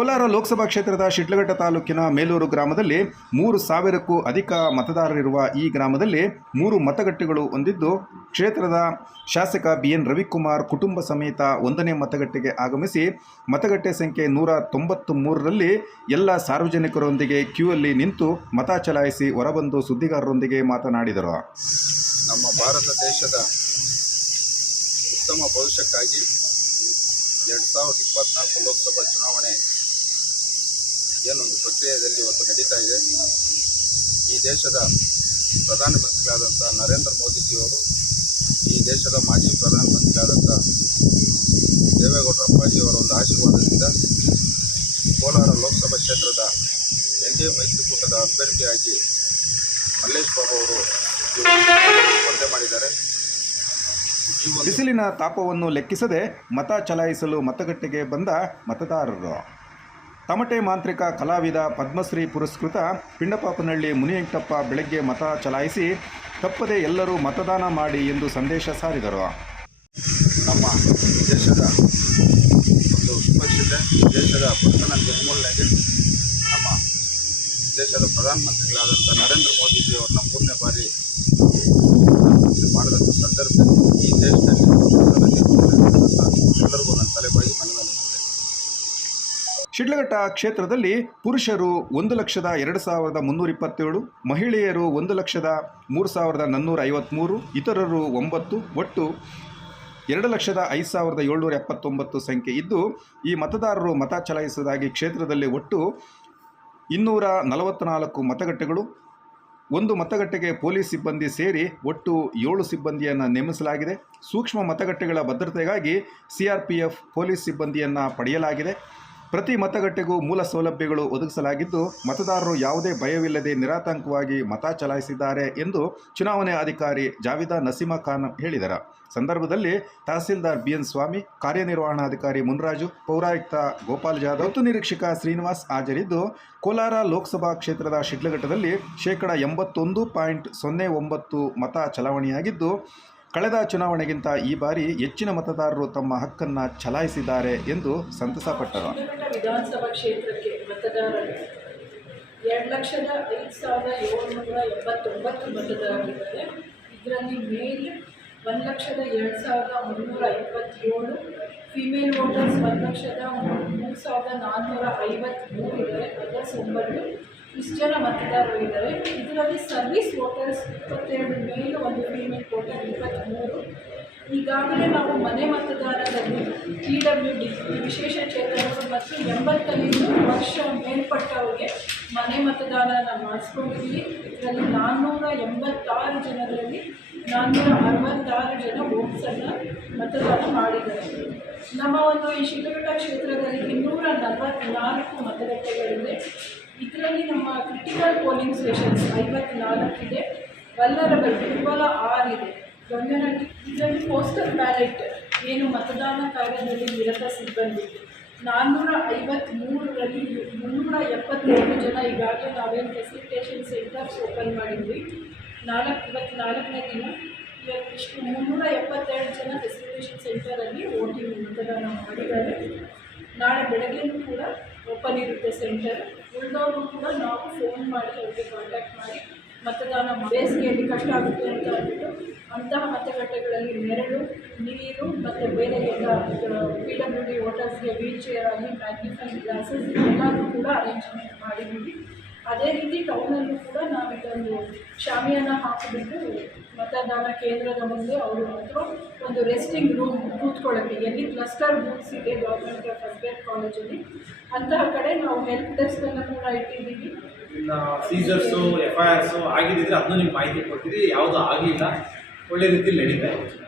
ಕೋಲಾರ ಲೋಕಸಭಾ ಕ್ಷೇತ್ರದ ಶಿಡ್ಲಘಟ್ಟ ತಾಲೂಕಿನ ಮೇಲೂರು ಗ್ರಾಮದಲ್ಲಿ ಮೂರು ಸಾವಿರಕ್ಕೂ ಅಧಿಕ ಮತದಾರರಿರುವ ಈ ಗ್ರಾಮದಲ್ಲಿ ಮೂರು ಮತಗಟ್ಟೆಗಳು ಹೊಂದಿದ್ದು ಕ್ಷೇತ್ರದ ಶಾಸಕ ಬಿ ಎನ್ ರವಿಕುಮಾರ್ ಕುಟುಂಬ ಸಮೇತ ಒಂದನೇ ಮತಗಟ್ಟೆಗೆ ಆಗಮಿಸಿ, ಮತಗಟ್ಟೆ ಸಂಖ್ಯೆ ನೂರ ತೊಂಬತ್ತು ಮೂರರಲ್ಲಿ ಎಲ್ಲ ಸಾರ್ವಜನಿಕರೊಂದಿಗೆ ಕ್ಯೂ ಅಲ್ಲಿ ನಿಂತು ಮತ ಚಲಾಯಿಸಿ ಹೊರಬಂದು ಸುದ್ದಿಗಾರರೊಂದಿಗೆ ಮಾತನಾಡಿದರು. ನಮ್ಮ ಭಾರತ ದೇಶದ ಉತ್ತಮ ಭವಿಷ್ಯಕ್ಕಾಗಿ ಎರಡು ಸಾವಿರದ ಇಪ್ಪತ್ನಾಲ್ಕು ಲೋಕಸಭಾ ಚುನಾವಣೆ ಏನೊಂದು ಪ್ರಕ್ರಿಯೆಯಲ್ಲಿ ಇವತ್ತು ನಡೀತಾ ಇದೆ. ಈ ದೇಶದ ಪ್ರಧಾನಮಂತ್ರಿಗಳಾದಂಥ ನರೇಂದ್ರ ಮೋದಿಜಿಯವರು, ಈ ದೇಶದ ಮಾಜಿ ಪ್ರಧಾನಮಂತ್ರಿಗಳಾದಂಥ ದೇವೇಗೌಡರ ಅಪ್ಪಾಜಿಯವರ ಒಂದು ಆಶೀರ್ವಾದದಿಂದ ಕೋಲಾರ ಲೋಕಸಭಾ ಕ್ಷೇತ್ರದ ಎನ್ ಡಿ ಎ ಮೈತ್ರಿಕೂಟದ ಅಭ್ಯರ್ಥಿಯಾಗಿ ಮಲ್ಲೇಶ್ ಬಾಬು ಅವರು ಸ್ಪರ್ಧೆ ಮಾಡಿದ್ದಾರೆ. ಬಿಸಿಲಿನ ತಾಪವನ್ನು ಲೆಕ್ಕಿಸದೆ ಮತ ಚಲಾಯಿಸಲು ಮತಗಟ್ಟೆಗೆ ಬಂದ ಮತದಾರರು. ತಮಟೆ ಮಾಂತ್ರಿಕ ಕಲಾವಿದ ಪದ್ಮಶ್ರೀ ಪುರಸ್ಕೃತ ಪಿಂಡಪಾಪನಹಳ್ಳಿ ಮುನಿವೆಂಕಟಪ್ಪ ಬೆಳಗ್ಗೆ ಮತ ಚಲಾಯಿಸಿ, ತಪ್ಪದೆ ಎಲ್ಲರೂ ಮತದಾನ ಮಾಡಿ ಎಂದು ಸಂದೇಶ ಸಾರಿದರು. ನಮ್ಮ ದೇಶದ ಒಂದು ಸುಪರಿಚಿತೆ ದೇಶದ ಪ್ರಥಮ ನಿರ್ಮೂಲನೆಗೆ ನಮ್ಮ ದೇಶದ ಪ್ರಧಾನಮಂತ್ರಿಗಳಾದಂಥ ನರೇಂದ್ರ ಮೋದಿಜಿಯವರನ್ನ ಮೂರನೇ ಬಾರಿ ಮಾಡಿದಂಥ ಸಂದರ್ಭದಲ್ಲಿ ಈ ದೇಶದಲ್ಲಿ ಶಿಡ್ಲಘಟ್ಟ ಕ್ಷೇತ್ರದಲ್ಲಿ ಪುರುಷರು ಒಂದು ಲಕ್ಷದ ಎರಡು ಸಾವಿರದ ಮುನ್ನೂರ ಇಪ್ಪತ್ತೇಳು, ಮಹಿಳೆಯರು ಒಂದು ಲಕ್ಷದ ಮೂರು ಸಾವಿರದ ನಾನ್ನೂರ ಐವತ್ತ್ಮೂರು ಇತರರು ಒಂಬತ್ತು, ಒಟ್ಟು ಎರಡು ಲಕ್ಷದ ಐದು ಸಾವಿರದ ಏಳ್ನೂರ ಎಪ್ಪತ್ತೊಂಬತ್ತು ಸಂಖ್ಯೆ ಇದ್ದು, ಈ ಮತದಾರರು ಮತ ಚಲಾಯಿಸುವುದಾಗಿ ಕ್ಷೇತ್ರದಲ್ಲಿ ಒಟ್ಟು ಇನ್ನೂರ ನಲವತ್ತ್ನಾಲ್ಕು ಮತಗಟ್ಟೆಗಳು, ಒಂದು ಮತಗಟ್ಟೆಗೆ ಪೊಲೀಸ್ ಸಿಬ್ಬಂದಿ ಸೇರಿ ಒಟ್ಟು ಏಳು ಸಿಬ್ಬಂದಿಯನ್ನು ನೇಮಿಸಲಾಗಿದೆ. ಸೂಕ್ಷ್ಮ ಮತಗಟ್ಟೆಗಳ ಭದ್ರತೆಗಾಗಿ ಸಿಆರ್ಪಿಎಫ್ ಪೊಲೀಸ್ ಸಿಬ್ಬಂದಿಯನ್ನು ಪಡೆಯಲಾಗಿದೆ. ಪ್ರತಿ ಮತಗಟ್ಟೆಗೂ ಮೂಲ ಸೌಲಭ್ಯಗಳು ಒದಗಿಸಲಾಗಿದ್ದು, ಮತದಾರರು ಯಾವುದೇ ಭಯವಿಲ್ಲದೆ ನಿರಾತಂಕವಾಗಿ ಮತ ಚಲಾಯಿಸಿದ್ದಾರೆ ಎಂದು ಚುನಾವಣೆ ಅಧಿಕಾರಿ ಜಾವಿದಾ ನಸೀಮಾ ಖಾನ್ ಹೇಳಿದರು. ಸಂದರ್ಭದಲ್ಲಿ ತಹಸೀಲ್ದಾರ್ ಬಿಎನ್ ಸ್ವಾಮಿ, ಕಾರ್ಯನಿರ್ವಹಣಾಧಿಕಾರಿ ಮುನ್ರಾಜು, ಪೌರಾಯುಕ್ತ ಗೋಪಾಲ್ ಜಾಧವ್ ಮತ್ತು ನಿರೀಕ್ಷಕ ಶ್ರೀನಿವಾಸ್ ಹಾಜರಿದ್ದು, ಕೋಲಾರ ಲೋಕಸಭಾ ಕ್ಷೇತ್ರದ ಶಿಡ್ಲಘಟ್ಟದಲ್ಲಿ ಶೇಕಡ ಎಂಬತ್ತೊಂದು ಪಾಯಿಂಟ್ ಸೊನ್ನೆ ಒಂಬತ್ತು ಮತ ಚಲಾವಣೆಯಾಗಿದ್ದು ಕಳೆದ ಚುನಾವಣೆಗಿಂತ ಈ ಬಾರಿ ಹೆಚ್ಚಿನ ಮತದಾರರು ತಮ್ಮ ಹಕ್ಕನ್ನು ಚಲಾಯಿಸಿದ್ದಾರೆ ಎಂದು ಸಂತಸಪಟ್ಟರು. ಪಟ್ಟರು ವಿಧಾನಸಭಾ ಕ್ಷೇತ್ರಕ್ಕೆ ಮತದಾರರು ಎರಡು ಲಕ್ಷದ ಐದು ಸಾವಿರದ ಏಳ್ನೂರ ಎಂಬತ್ತೊಂಬತ್ತು ಮತದಾರರಿದ್ದಾರೆ. ಇದರಲ್ಲಿ ಮೇಲ್ ಒಂದು ಲಕ್ಷದ ಎರಡು ಸಾವಿರದ ಮುನ್ನೂರ ಫಿಮೇಲ್ ವೋಟರ್ಸ್ ಒಂದು ಲಕ್ಷದ ಮೂರು ಸಾವಿರದ ನಾನ್ನೂರ ಐವತ್ತ್ಮೂರು ಇದೆ ಅದರ ಒಂಬತ್ತು ಇಷ್ಟು ಜನ ಮತದಾರರು ಇದ್ದಾರೆ. ಇದರಲ್ಲಿ ಸರ್ವಿಸ್ ವೋಟರ್ಸ್ ಇಪ್ಪತ್ತೆರಡು ಮೇಲೆ ಒಂದು ಫೀಮೇಲ್ ವೋಟರ್ ಇಪ್ಪತ್ತ್ಮೂರು ಈಗಾಗಲೇ ನಾವು ಮನೆ ಮತದಾರರಲ್ಲಿ ಪಿ ಡಬ್ಲ್ಯೂ ಡಿ ವಿಶೇಷ ಚೇತನರು ಮತ್ತು ಎಂಬತ್ತೈದು ವರ್ಷ ಮೇಲ್ಪಟ್ಟವರಿಗೆ ಮನೆ ಮತದಾನನ ಮಾಡಿಸ್ಕೊಂಡಿದ್ದೀವಿ. ಇದರಲ್ಲಿ ನಾನ್ನೂರ ಎಂಬತ್ತಾರು ಜನರಲ್ಲಿ ನಾನ್ನೂರ ಅರವತ್ತಾರು ಜನ ವೋಟ್ಸನ್ನು ಮತದಾನ ಮಾಡಿದ್ದಾರೆ. ನಮ್ಮ ಒಂದು ಈ ಶಿಡ್ಲಘಟ್ಟ ಕ್ಷೇತ್ರದಲ್ಲಿ ಇನ್ನೂರ ನಲವತ್ತ್ನಾಲ್ಕು ಮತಗಟ್ಟೆಗಳಿವೆ. ಇದರಲ್ಲಿ ನಮ್ಮ ಕ್ರಿಟಿಕಲ್ ಪೋಲಿಂಗ್ ಸ್ಟೇಷನ್ಸ್ ಐವತ್ನಾಲ್ಕಿದೆ. ವಲ್ಲರಬಲ್ ದುರ್ಬಲ ಆರಿದೆ. ಗಂಗನಹಳ್ಳಿ ಇದರಲ್ಲಿ ಪೋಸ್ಟಲ್ ಬ್ಯಾಲೆಟ್ ಏನು ಮತದಾನ ಕಾರ್ಯದಲ್ಲಿ ನಿರತ ಸಿಬ್ಬಂದಿ. ನಾನ್ನೂರ ಐವತ್ತ್ಮೂರರಲ್ಲಿ ಮುನ್ನೂರ ಎಪ್ಪತ್ತೇಳು ಜನ ಈಗಾಗಲೇ ನಾವೇನು ಫೆಸಿಲಿಟೇಷನ್ ಸೆಂಟರ್ಸ್ ಓಪನ್ ಮಾಡಿದ್ವಿ. ನಾಲ್ಕು ಇವತ್ತು ದಿನ ಇವತ್ತು ಇಷ್ಟು ಮುನ್ನೂರ ಎಪ್ಪತ್ತೆರಡು ಜನ ಫೆಸಿಲಿಟೇಷನ್ ಸೆಂಟರಲ್ಲಿ ವೋಟಿಂಗ್ ಮತದಾನ ಮಾಡಿದ್ದಾರೆ. ನಾಳೆ ಬೆಳಗ್ಗೆಯೂ ಕೂಡ ಓಪನ್ ಇರುತ್ತೆ ಸೆಂಟರ್ ಉಳಿದವರು ಕೂಡ ನಾವು ಫೋನ್ ಮಾಡಿ, ಅವರಿಗೆ ಕಾಂಟ್ಯಾಕ್ಟ್ ಮಾಡಿ, ಮತದಾನ. ಬೇಸಿಗೆಯಲ್ಲಿ ಕಷ್ಟ ಆಗುತ್ತೆ ಅಂತ ಅಂದ್ಬಿಟ್ಟು ಅಂತಹ ಮತಗಟ್ಟೆಗಳಲ್ಲಿ ನೆರಳು, ನೀರು ಮತ್ತು ಬೇರೆ ಎಲ್ಲ ಪಿ ಡಬ್ಲ್ಯೂ ಡಿ ವೋಟರ್ಸ್ಗೆ ವೀಲ್ ಚೇರ್ ಆಗಲಿ ಮ್ಯಾಗ್ನಿಫೈಂಗ್ ಗ್ಲಾಸಸ್ ಎಲ್ಲನೂ ಕೂಡ ಅರೇಂಜ್ಮೆಂಟ್ ಮಾಡಿದ್ದೀವಿ ಅದೇ ರೀತಿ ಟೌನಲ್ಲೂ ಕೂಡ ನಾವು ಇದೊಂದು ಶಾಮಿಯಾನ ಹಾಕಿಬಿಟ್ಟು ಮತದಾನ ಕೇಂದ್ರದ ಮುಂದೆ ಅವರು ಹತ್ರ ಒಂದು ರೆಸ್ಟಿಂಗ್ ರೂಮ್ ಕೂತ್ಕೊಳ್ಳೋಕ್ಕೆ, ಎಲ್ಲಿ ಕ್ಲಸ್ಟರ್ ಬೂತ್ಸ್ ಇದೆ ಗೌರ್ಮೆಂಟ್ ಫಸ್ಟ್ ಗ್ರೇಡ್ ಕಾಲೇಜಲ್ಲಿ ಅಂತಹ ಕಡೆ ನಾವು ಹೆಲ್ಪ್ ಡೆಸ್ಕನ್ನು ಕೂಡ ಇಟ್ಟಿದ್ದೀವಿ. ಇನ್ನು ಸೀಸರ್ಸು ಎಫ್ ಐ ಆರ್ಸು ಆಗಿದ್ದಿದ್ರೆ ಅದನ್ನು ನಿಮ್ಗೆ ಮಾಹಿತಿ ಕೊಡ್ತೀವಿ. ಯಾವುದು ಆಗಿಲ್ಲ. ಒಳ್ಳೆ ರೀತಿಯಲ್ಲಿ ನಡೀತಾ ಇದೆ.